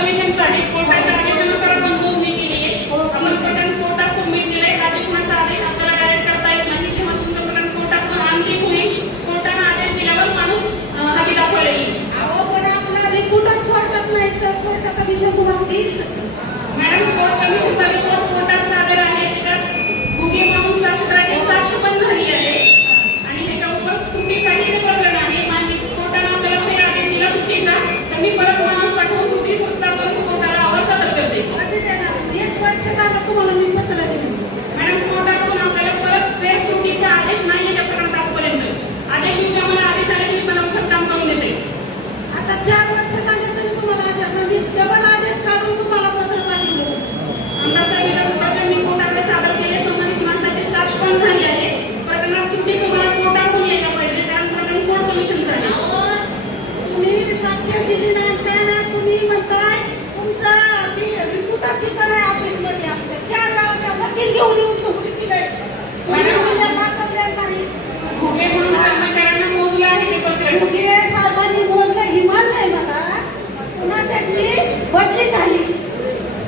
कमिशनचं आहे कोर्टाच्या आदेशानुसार आपण मोजणी केली आहे. आपण प्रकरण कोर्टात सबमिट केलं आहे आधी कुणाचा आदेश आपल्याला डायरेक्ट करता येत नाही. जेव्हा तुमचं प्रकरण कोर्टात अंतिम होईल कोर्टानं आदेश दिल्यावर माणूस हाती दाखवायला येईल अहो पण आपला रिपोर्टच कोर्टात नाही तर कोर्ट कमिशन तुम्हाला देईल कसं? मॅडम कोर्ट कमिशनचा रिपोर्ट कोर्टात सादर आहे. त्याच्यात गुगे म्हणून साक्षेत्राची साक्ष पण झाली आहे. തലക്ക് വളഞ്ഞു त्यांची बदली झाली.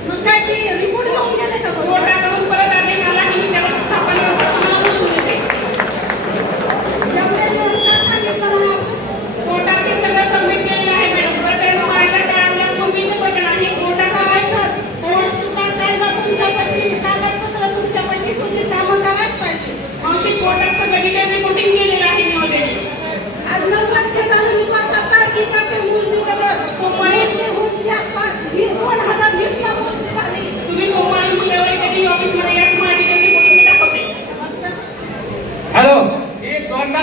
मग काय ती रिपोर्ट होऊन गेले का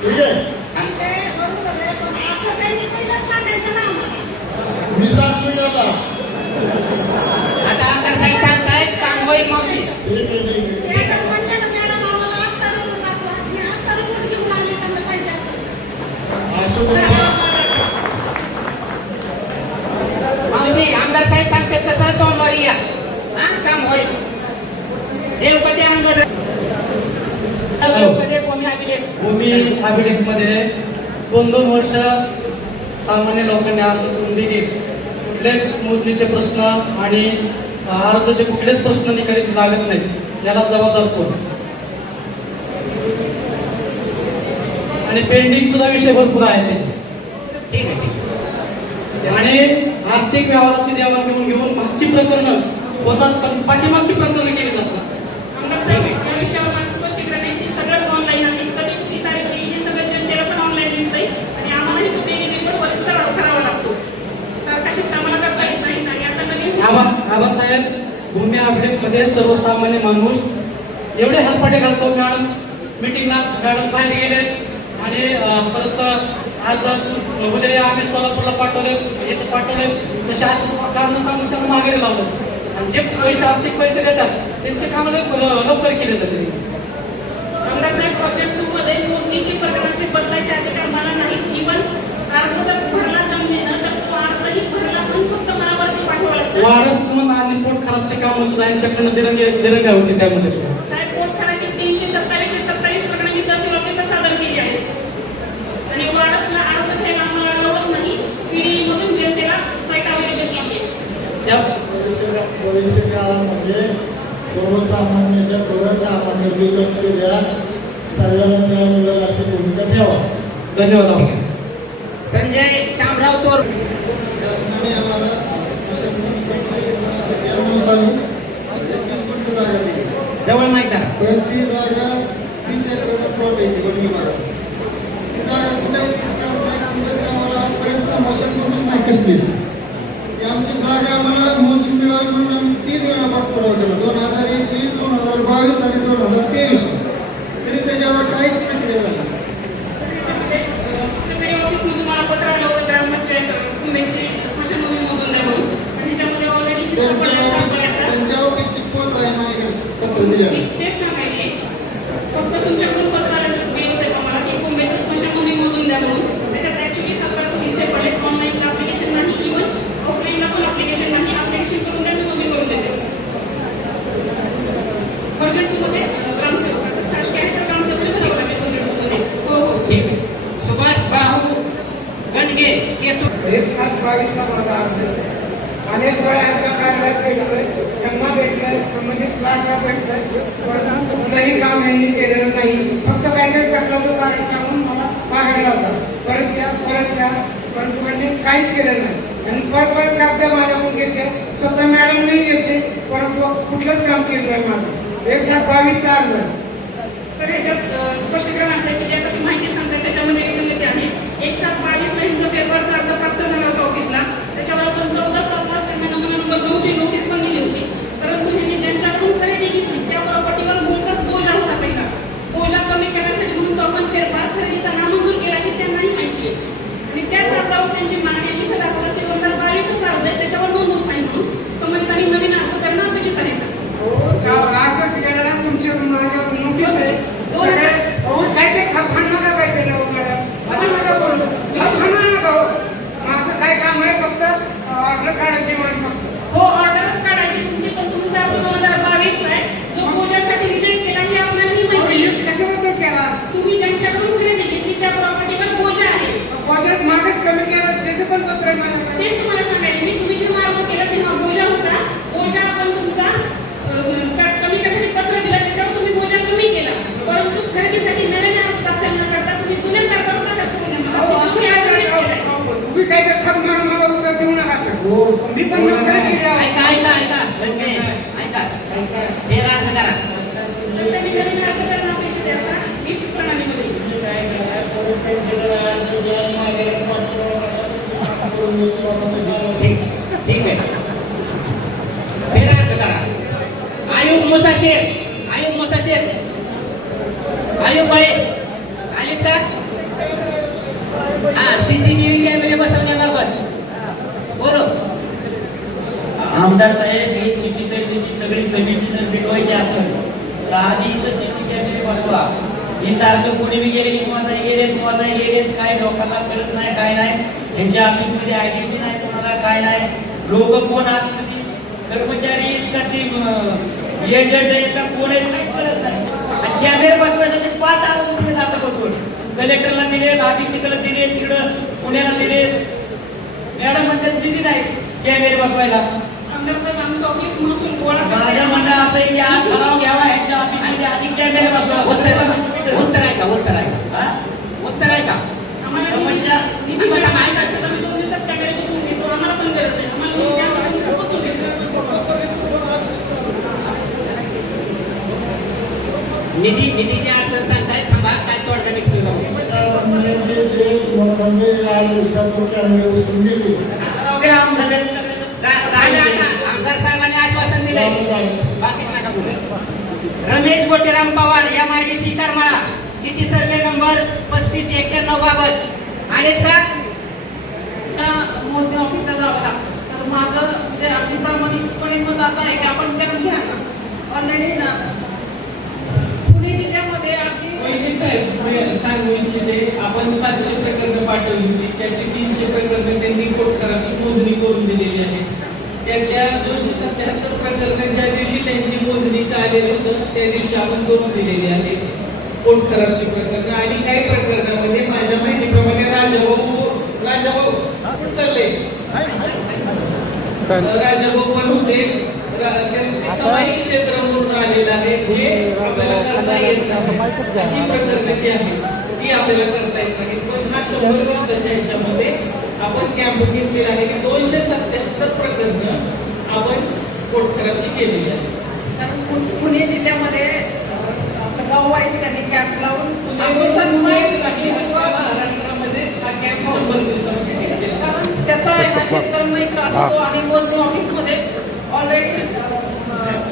ठीक आहे मी सांगतो आता मी हॅबिटेटमध्ये दोन दोन वर्ष सामान्य लोकांनी अर्ज करून दिली. कुठलेच मोजणीचे प्रश्न आणि अर्जाचे कुठलेच प्रश्न निकाली लागत नाहीत. याला जबाबदार कोण? आणि पेंडिंग सुद्धा विषय भरपूर आहे त्याचे. ठीक आहे आणि आर्थिक व्यवहाराची देवाण घेऊन मागची प्रकरणं होतात पण पाठीमागची प्रकरणं केली जातात. बाबासाहेब भूमी अपडेटमध्ये सर्वसामान्य माणूस. एवढे हलपाटे घालतो मॅडम. मिटिंगला मॅडम बाहेर गेले आणि परत आज उद्या आम्ही सोलापूरला पाठवले येथे पाठवले. तसे असे कारणं सांगून त्यांना माघारी लावलं. आणि जे पैसे आर्थिक पैसे देतात त्यांचे काम लवकर केले जाते आमचे काम सुद्धा चक्कन दिरंगे दिरंगे होते त्यामध्ये सुद्धा. भविष्य काळामध्ये सर्वसामान्याच्या दोन कामाकडे लक्ष द्या. सर्वांना मिळेल अशी भूमिका ठेवा. धन्यवाद संजय शामराव तोर कुठलंच काम केलं नाही माझं. एक सात बावीसचा अर्ज. सर याच्यात स्पष्टीकरण असं की जे तुम्ही माहिती सांगता त्याच्यामध्ये एक समिती आहे. एक सात बावीस महिन्याचा पेपरचा अर्ज प्राप्त झाला होता ऑफिसला. त्याच्यावर आपण चौदा सात वाजता त्यांना नमुना नंबर नऊची नोटीस पण दिली होती. परंतु ह्यांनी ज्यांच्याकडून खरेदी घेतली त्या प्रॉपर्टीवर मूळचाच बोजा होता पहिला. बोजा कमी करण्यासाठी म्हणून तो आपण फेरफार खरेदीचा नामंजूर केला हे त्यांनाही माहिती आहे. आणि त्याच अर्जावर त्यांची मागणी आहे. इथं ते दोन हजार बावीसच अर्ज आहे त्याच्यावर नोंद नाही म्हणून संबंधितांनी नवीन पण तुमचा दोन हजार बावीस आहे जो पूजासाठी रिजेक्ट केला हे आपल्यालाही अहो, माहिती हे आहे कशाबद्दल केला तुम्ही ज्यांच्याकडून खरेदी घेतली त्या प्रॉपर्टीवर बोजा आहे बजेट मागच कमी केलं त्याचे पण पत्र आहे माझ्याकडे तेच तुम्हाला सांगायला मी तुम्ही जेव्हा अर्ज केला तेव्हा बोजा होता बोजा आपण तुमचा अं, क- कमी करण्यासाठी पत्र दिलं त्याच्यावर तुम्ही बोजा कमी केला परंतु खरेदीसाठी नवीन अर्ज दाखल न करता तुम्ही जुन्याच अर्जावर नका करू नका. अहो, असं दुसऱ्या काय अर्जावर करता? केलंय. अहो, तुम्ही काय ते खप मारून मला उत्तर देऊ नका सर मी पण नोकरी केली आहे. ऐका ऐका ऐका दंगे ऐका फेर अर्ज करा तर त्यांनी नवीन अर्ज करणं अपेक्षित आहे आता निश्चित प्रणालीमध्ये ठीक ठीक आहे फेर अर्ज करा आयुब मुसाशेर आयुब मुसाशेर आयुब भाई आलेत का हा सीसीटीव्ही कॅमेरे बसवण्याबाबत बोलो आमदार साहेब ही सिटी सर्व्हिसची सगळी सर्व्हिस जर मिटवायची असेल तर आधी इथं सीसी कॅमेरे बसवा ही सारखं कोणी बी गेले की माझा गेलेत माझा गेलेत काय लोकांना कळत नाही काय नाही ह्यांच्या ऑफिसमध्ये आयडेंटिटी नाही कोणाला काय नाही. लोक कोण आतमध्ये कर्मचारी का ते एजंट आहेत का कोण आहेत काहीच कळत नाही. आणि कॅमेरे बसवायसाठी पाच हजार रुपये जातं बघून कलेक्टरला दिलेत अधीक्षकाला दिलेत तिकडं पुण्याला दिलेत. मॅडम म्हणतात निधी नाही कॅमेरे बसवायला. आमदार साहेब आमचं ऑफिस महसूल गोळा करते. माझं म्हणणं असं आहे की आज ठराव घ्यावा ह्याच्या ऑफिसमध्ये आधी कॅमेरे बसवा. उत्तर उत्तर आहे का? उत्तर आहे. का? उत्तर आहे का? समस्या- निधी निधीची अडचण सांगताय. थांबा काय तोडगा निघतोय आमदार साहेबांनी आश्वासन दिलंय. बाकी नका. Ramesh Gotiram Pawar M I D C Karmala city survey number पस्तीस एक्क्याण्णव बाबत. आलेत का त्या मोदी ऑफिसला तर माझं म्हणजे अगदी प्रामाणिकपणे मत असं आहे की आपण त्या घ्या ऑलरेडी ना. पुणे जिल्ह्यामध्ये आपली साहेब मी सांगू इच्छिते आपण सातशे प्रकल्प पाठवली होती त्यातली तीनशे प्रकल्प त्यांनी कोटकरांची मोजणी करून दिलेली आहे त्यातल्या दोनशे सत्याहत्तर प्रकल्प ज्या दिवशी त्यांची मोजणी आलेलं होतं त्या दिवशी आपण करून दिलेली आहे. कोटकरांची प्रकरणं आणि काही प्रकरणामध्ये माझ्या माहितीप्रमाणे राजाभाऊ राजाभाऊ कुठं चालले. राजाभाऊ पण होते सामायिक क्षेत्र म्हणून आलेलं आहे जे आपल्याला करता येत नाही अशी प्रकरणं जी आहेत ती आपल्याला करता येत नाही पण हा शंभर दिवसाच्या ह्याच्यामध्ये आपण कॅम्प घेतलेला आहे की दोनशे सत्याहत्तर प्रकरणं आपण कोटकरांची केलेली आहे कारण पुणे जिल्ह्यामध्ये गाव वाईज त्यांनी कॅम्प लावून पुणे सन्मान- अख्ख्या महाराष्ट्रामध्येच हा कॅम्प शंभर दिवसामध्ये घेतलेला आहे. कारण त्याचा आहे ना शेतकऱ्यांना एक ऑफिसमध्ये. ऑलरेडी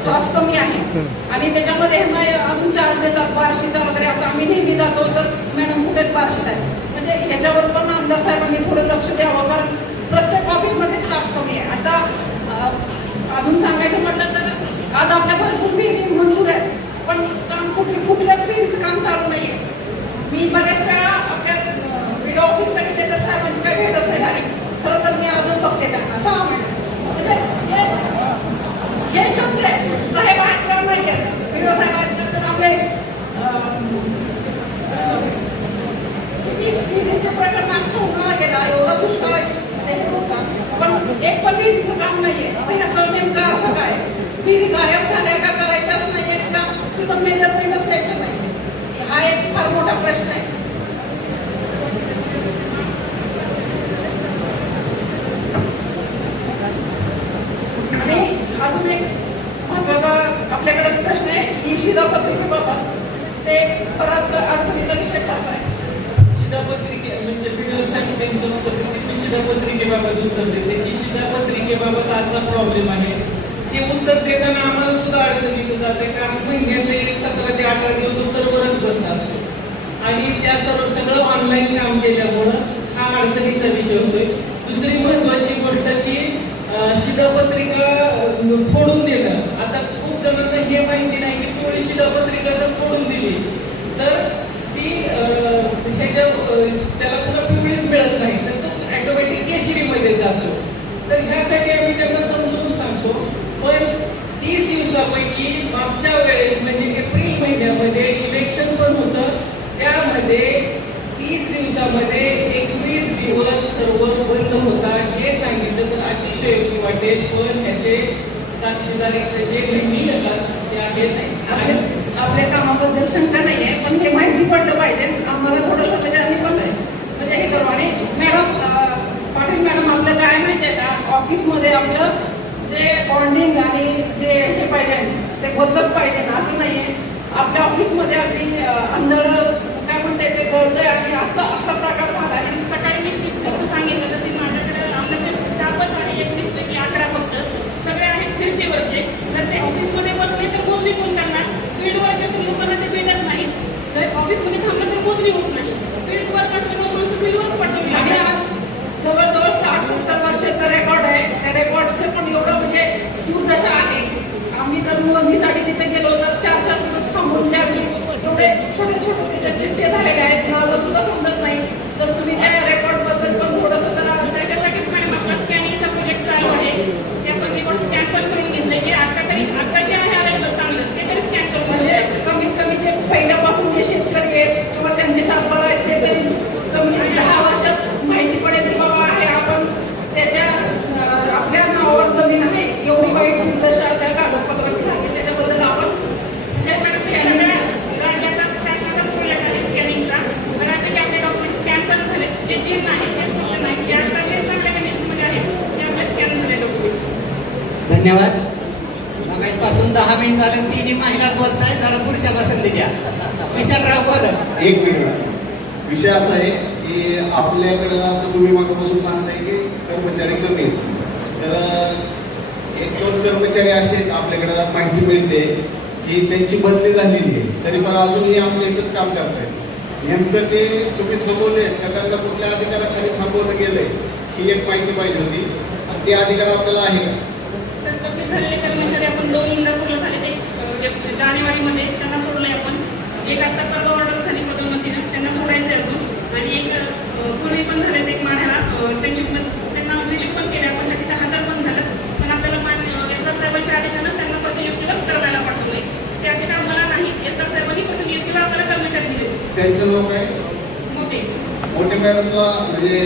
स्टाफ कमी आहे. आणि त्याच्यामध्ये अजून चार्ज देतात बार्शीचा वगैरे. आता आम्ही नेहमी जातो तर मॅडम कुठेच बार्शीत आहे म्हणजे ह्याच्यावर पण आमदार साहेबांनी थोडं लक्ष द्यावं कारण प्रत्येक ऑफिसमध्ये स्टाफ कमी आहे. आता अजून सांगायचं म्हटलं तर आज आपल्या भरपूर विहिरी मंजूर आहेत पण काम कुठली कुठल्याच विहिरीचं काम चालू नाही आहे मी बऱ्याच वेळा आपल्या व्हिडिओ ऑफिसला गेले तर साहेबांची काय भेटच नाही डायरेक्ट खरं तर मी अजून बघते त्यांना. सहा महिने. म्हणजे हे- हे समजे साहेब ऐकणार नाही व्हिडिओ साहेब ऐकणार तर आपले अं, अं, किती विहिरीचे प्रकरण आमचं उन्हाळा गेला एवढं नेमका अर्थ काय फी गायब झाल्या का करायच्याच नाहीये का तिथं मेजरमेंटच द्यायचं नाही हा एक फार मोठा प्रश्न आहे आणि अजून एक महत्त्वाचा आपल्याकडेच प्रश्न आहे ही शिधापत्रिकेबाबत ते बराच अडचणीचा विषय ठरला आहे शिधापत्रिके म्हणजे व्हिडिओसाठी त्यांचं मत होतं की मी शिधापत्रिकेबाबत उत्तर देते. की शिधापत्रिकेबाबत असा प्रॉब्लेम आहे. ते उत्तर देताना आम्हाला सुद्धा अडचणीचं जाते. कारण महिन्यातले सतरा ते अठरा दिवस तो सर्वच बंद असतो. आणि त्या सर्व सगळं ऑनलाईन काम केल्यामुळं हा अडचणीचा विषय होतोय. दुसरी महत्वाची गोष्ट की शिधापत्रिका फोडून देणं. आता खूप जणांना हे माहिती नाही की थोडी शिधापत्रिका जर फोडून दिली तर ती अं, त्याला पुन्हा पिवळीच मिळत नाही. ऑटोमॅटिक जातो. तर ह्यासाठी आम्ही त्यांना समजून सांगतो. पण तीस दिवसापैकी मागच्या वेळेस म्हणजे एप्रिल महिन्यामध्ये इलेक्शन पण होतं. त्यामध्ये तीस दिवसामध्ये एकवीस दिवस सर्व्हर बंद होता हे सांगितलं तर अतिशय योग्य वाटेल. पण ह्याचे साक्षीदार जे नेहमी येतात ते आहेत आणि आपल्या कामाबद्दल शंका नाही आहे पण हे माहिती पडलं पाहिजे आम्हाला थोडंसं त्याच्याने पण आहे म्हणजे हे करू आणि मॅडम अं, पाटील मॅडम आपलं काय माहिती आहे का ऑफिसमध्ये आपलं जे बॉन्डिंग आणि जे हे पाहिजे ते बदलत पाहिजे ना असं नाही आहे आपल्या ऑफिसमध्ये अगदी अं, आंधळ काय म्हणते ते कळतंय आणि असं असं प्रकार झाला आहे आणि सकाळी मी शिफ्ट जसं सांगितलं तसे माझ्याकडे आमचे स्टाफच आहे एकवीस पैकी अकरा फक्त सगळे आहेत फिरतीवरचे जर ते ऑफिसमध्ये बसले तर मोजणी कोण करणार फील्डवर तर लोकांना ते भेटत नाही जर ऑफिसमध्ये थांबलं तर मोजणी होत नाही फील्डवर असल्यामुळे माणसं फील्डवरच पाठवली आणि आज जवळजवळ साठ सत्तर वर्षाचं रेकॉर्ड आहे त्या रेकॉर्डचं पण एवढं म्हणजे दुर्दशा आहे आम्ही तर नोंदणीसाठी तिथे गेलो तर चार चार दिवस थांबून त्यावेळी एवढे छोटे छोटे त्याचे चिठ्ठे झालेले आहेत मला सुद्धा समजत नाही तर तुम्ही त्या रेकॉर्डबद्दल पण थोडंसं जरा त्याच्यासाठीच मॅडम आपला स्कॅनिंगचा प्रोजेक्ट चालू आहे ते आपण रिपोर्ट स्कॅन पण करून घेतले की आता तरी आता जे आहे आलेलं चांगलं ते तरी स्कॅन करून म्हणजे कमीत कमी जे पहिल्यापासून जे शेतकरी आहेत किंवा त्यांचे सातबार आहेत ते तरी कमी दहा वर्षात माहिती पडेल की बाबा आहे आपण त्याच्या अं, आपल्या नावावर जमीन आहे एवढी वाईट दुर्दशा त्या कागदपत्राची झाली त्याच्याबद्दल आपण जे पण ते सगळ्या राज्यातच शासनाचाच प्रोजेक्ट आहे स्कॅनिंगचा बऱ्यापैकी आपले डॉक्युमेंट स्कॅन पण झाले जे जे नाही तेच फक्त नाही जे आता जे चांगल्या कंडिशनमध्ये आहेत ते आपले स्कॅन झाले डॉक्युमेंट धन्यवाद मगाईपासून दहा मिनिट झालं तिन्ही महिलाच बोलताय जरा पुरुषाला संधी द्या विशालराव कदम एक मिनिट विषय असा आहे की आपल्याकडं आता तुम्ही मागापासून सांगताय की कर्मचारी कमी आहेत. तर एक दोन कर्मचारी असे आहेत आपल्याकडं माहिती मिळते की त्यांची बदली झालेली आहे. तरी पण अजूनही आपलं एकच काम करतायत. नेमकं ते तुम्ही थांबवले का त्यांना कुठल्या अधिकाराखाली थांबवलं गेलंय ही एक माहिती पाहिजे होती. आणि ते अधिकार आपल्याला आहे का? सर कर्मचारी आपण दोन इंदापूरला झाले ते अं, जे जानेवारीमध्ये त्यांना सोडलंय आपण. एक आता परवा ऑर्डर झाली पदोन्नतीनं त्यांना सोडायचे अजून. आणि एक अं, पण झाले एक माढ्याला त्यांची त्यांना रिलीफ पण केले आपण त्या तिथं पण झालं. पण आपल्याला मान्य एस आर साहेबांच्या आदेशानंच त्यांना प्रतिनियुक्तीला करायला पाठवलंय त्या ठिकाणी आम्हाला नाही कर्मचारी दिले. त्यांचं नाव काय मोठे मोठे मॅडमला म्हणजे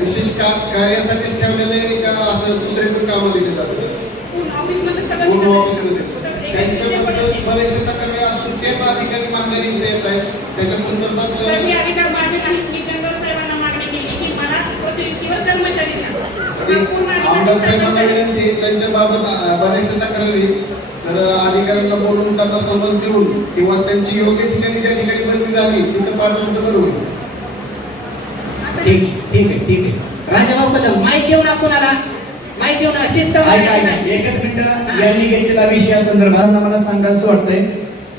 विशेष काम कार्यासाठीच ठेवलेलं आहे का असं दुसरे पण कामं दिली जातात ऑफिसमध्ये सगळं ऑफिसमध्ये त्यांच्याबद्दल बरेचसे तक्रारी असून तेच अधिकारी माघारी येत आहेत त्याच्या संदर्भात सर, अधिकार माझे नाहीत. मी जनरल साहेबांना मागणी केली की मला प्रतिनिधीवर कर्मचारी द्या. आणि पूर्ण अधिकार आमदार साहेबांना कर्मचारी- विनंती आहे, त्यांच्याबाबत अं, बऱ्याचशा तक्रारी. तर अधिकाऱ्यांना बोलून त्यांना समज देऊन किंवा त्यांची योग्य ठिकाणी ज्या ठिकाणी बदली झाली तिथं पाठवलं तर बरं होईल ठीक ठीक आहे ठीक आहे. राजाभाऊ कदम माहिती देऊ ना कोणाला? माहिती देऊ ना शिस्त. एकच मिनिट. यांनी घेतलेला विषय या संदर्भात मला सांगायचं वाटतंय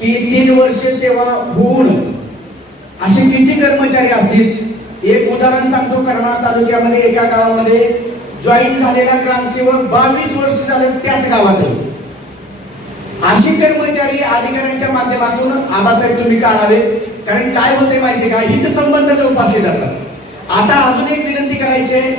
की तीन वर्ष सेवा होऊन असे किती कर्मचारी असतील? एक उदाहरण सांगतो करमाळा तालुक्यामध्ये एका गावामध्ये जॉईन झालेला ग्रामसेवक बावीस वर्ष झाले त्याच गावात असे अशी कर्मचारी अधिकाऱ्यांच्या माध्यमातून आबासाहेब तुम्ही काढावे. कारण काय होते माहिती का? हित संबंध जोपासले जातात. आता अजून एक विनंती करायची आहे.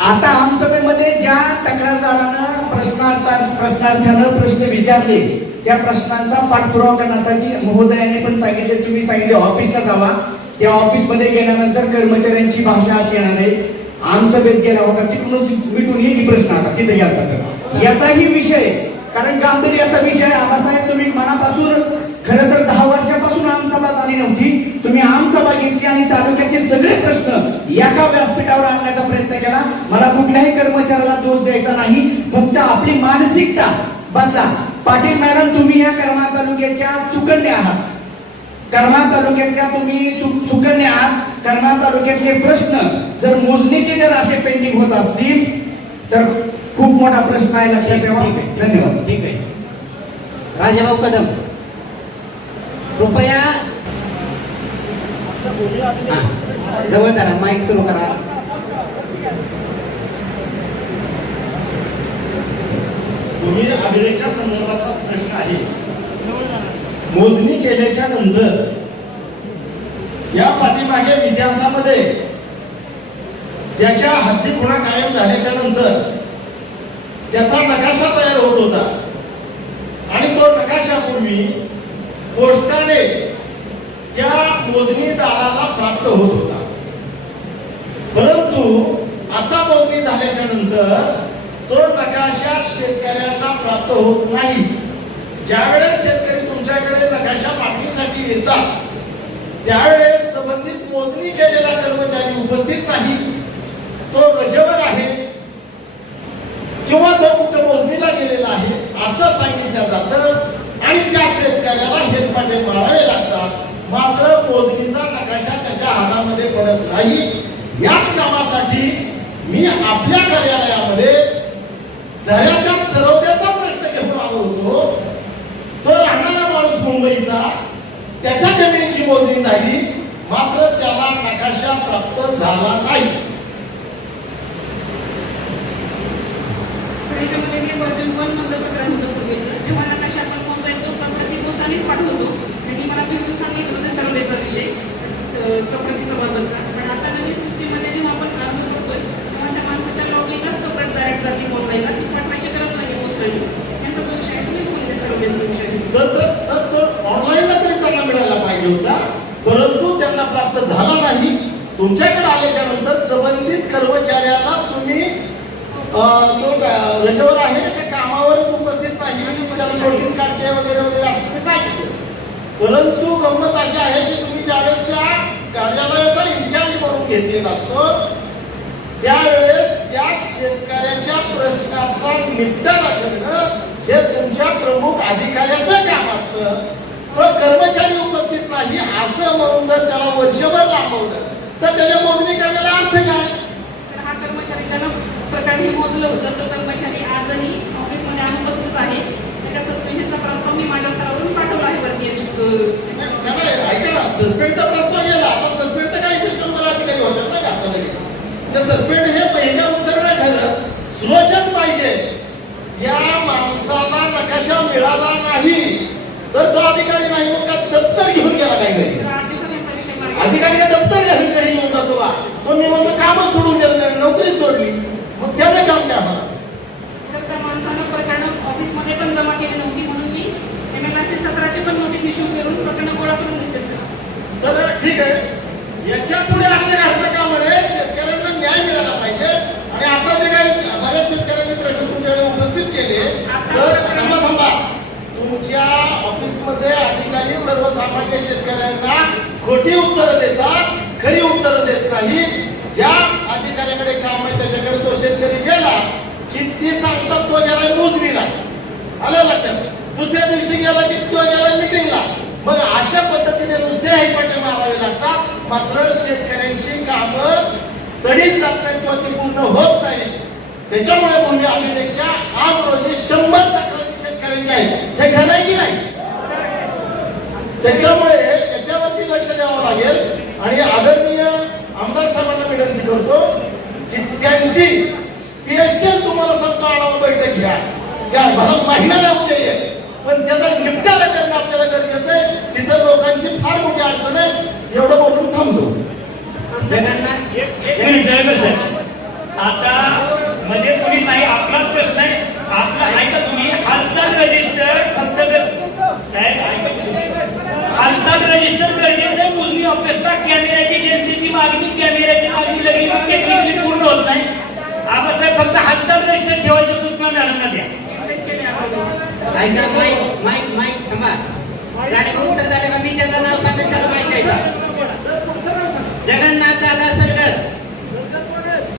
आता आमसभेमध्ये ज्या तक्रारदारानं प्रश्नार्था प्रश्नार्थ्यानं प्रश्न विचारले त्या प्रश्नांचा पाठपुरावा करण्यासाठी महोदयाने पण सांगितले तुम्ही सांगितले ऑफिसला जावा. त्या ऑफिसमध्ये गेल्यानंतर कर्मचाऱ्यांची भाषा अशी येणार आहे. आमसभेत गेला होता तिकडूनच मिटून येईल प्रश्न आता तिथे गेला याचाही विषय कारण गांभीर्याचा विषय आहे. आबासाहेब तुम्ही मनापासून खरं तर दहा वर्षापासून आमसभा झाली नव्हती. तुम्ही आमसभा घेतली आणि तालुक्याचे सगळे प्रश्न एका व्यासपीठावर आणण्याचा प्रयत्न केला. मला कुठल्याही कर्मचाऱ्याला दोष द्यायचा नाही. फक्त आपली मानसिकता बदला. पाटील मॅडम तुम्ही या कर्मा तालुक्याच्या सुकन्या आहात. कर्मा तालुक्यातल्या तुम्ही सुकन्या आहात. कर्मा तालुक्यातले प्रश्न जर मोजणीचे जर असे पेंडिंग होत असतील तर खूप मोठा प्रश्न आहे लक्षात ठेवा. ठीक आहे. धन्यवाद. ठीक आहे. राजाभाऊ कदम. कृपया जवळ धरा माईक सुरू करा. तुम्ही अभिलेखच्या संदर्भातला प्रश्न आहे. मोजणी केल्याच्यानंतर या पाठीमागे इतिहासामध्ये त्याच्या हद्दी खुणा कायम झाल्याच्यानंतर त्याचा नकाशा तयार होत होता. आणि तो नकाशापूर्वी पोस्टाने त्या मोजणीदाराला प्राप्त होत होता. परंतु आता मोजणी झाल्याच्यानंतर तो नकाशा शेतकऱ्यांना प्राप्त होत नाही. ज्यावेळेस शेतकरी तुमच्याकडे नकाशा मागणीसाठी येतात त्यावेळेस संबंधित मोजणी केलेला कर्मचारी उपस्थित नाही. तो रजेवर आहे किंवा तो कुठं मोजणीला गेलेला आहे केलं जातं आणि त्या शेतकऱ्याला हेटपाटे मारावे लागतात. मात्र मोजणीचा नकाशा त्याच्या हातामध्ये पडत नाही. याच कामासाठी मी आपल्या कार्यालयामध्ये झऱ्याच्या सरवण्याचा प्रश्न घेऊन आलो होतो. तो राहणारा माणूस मुंबईचा. त्याच्या जमिनीची मोजणी झाली. मात्र त्याला नकाशा प्राप्त झाला नाही. सर याच्यामध्ये म्हणजे मला वर्जन आपण पोहोचायचो होता पोस्टानेच पाठवतो आणि मला तुम्ही सांगितलं होतं सर्वेचा विषय. कपडे तो पण आता नवीन सिस्टीममध्ये जेव्हा आपण अर्ज करतोय तेव्हा त्या माणसाच्या लॉगिंगलाच तो डायरेक्ट जाते मोबाईलला ती पाठवायची गरज नाही पोस्टाने यांचा विषय आहे तुम्ही बोलले सर्वेचा विषय. तर तर तो ऑनलाईनला तरी त्यांना मिळायला पाहिजे होता परंतु त्यांना प्राप्त झाला नाही. तुमच्याकडे आल्याच्यानंतर संबंधित कर्मचाऱ्याला तुम्ही तो रजेवर आहे का कामावरच उपस्थित नाही त्याला नोटीस काढते वगैरे वगैरे असं तुम्ही सांगितलं परंतु गंमत अशी आहे की तुम्ही ज्यावेळेस त्या कार्यालयाचा इन्चार्ज म्हणून घेतलेला असतो त्यावेळेस त्या शेतकऱ्याच्या प्रश्नाचा निपटारा करणं हे तुमच्या प्रमुख अधिकाऱ्याचं काम असतं. तो कर्मचारी उपस्थित नाही असं म्हणून जर त्याला वर्षभर लांबवलं तर त्याच्या मोजणी करण्याला अर्थ काय? हा कर्मचारी मोजलं होतं तो कर्मचारी आजही ऑफिसमध्ये अनुपस्थित आहे. त्याच्या सस्पेन्शनचा प्रस्ताव मी माझ्या स्तरावरून पाठवला आहे वरती. अं, नाही, ऐका ना सस्पेंडचा प्रस्ताव गेला. आता सस्पेंड तर काही शंभर अधिकारी होतात ना आता लगेच. तर सस्पेंड हे पहिल्या ठरत सुरक्षित पाहिजे. या माणसाला नकाशा मिळाला नाही. तर तो अधिकारी नाही मग का दप्तर घेऊन गेला काय घरी? अधिकारी का दप्तर घरी घेऊन जातो का तो मी म्हणतो कामच सोडून दिलं त्याने नोकरी सोडली. मग त्याचं काम काय होणार सर त्या माणसानं प्रकरणं ऑफिसमध्ये पण जमा केली नव्हती म्हणून मी एम एल सी सतराची पण नोटीस इश्यू करून प्रकरणं गोळा करून घेतले सर तर ठीक आहे. याच्यापुढे असं घडतं का म्हणे शेतकऱ्यांना न्याय मिळाला पाहिजे. आणि आता जे काही बऱ्याच शेतकऱ्यांनी प्रश्न तुमच्याकडे उपस्थित केले तर थांबा थांबा. तुमच्या ऑफिसमध्ये अधिकारी सर्वसामान्य शेतकऱ्यांना खोटी उत्तरं देतात खरी उत्तरं देत नाही ज्या अधिकाऱ्याकडे काम आहे त्याच्याकडे तो शेतकरी गेला की ती सांगतात तो गेला मोजणीला आलं लक्षात दुसऱ्या दिवशी गेला की तो गेला मिटिंगला. मग अशा पद्धतीने नुसते हेलपट्टे मारावे लागतात. मात्र शेतकऱ्यांची कामं तडीच जात नाही किंवा ती पूर्ण होत नाही त्याच्यामुळे भूमी अभिलेखच्या आज रोजी शंभर तक्रारी शेतकऱ्यांच्या आहेत. हे खरं आहे की नाही? त्याच्यामुळे याच्यावरती लक्ष द्यावं लागेल. आणि आदरणीय आमदार साहेबांना विनंती करतो की त्यांची स्पेशल तुम्हाला सांगतो आढावा बैठक घ्या. घ्या मला महिना राहू दे. किंवा मॅडमला द्या. ऐका माईक माईक माईक थांबा. झाले उत्तर झाले का? मी त्याचं नाव सांगेल त्याला माहिती आहे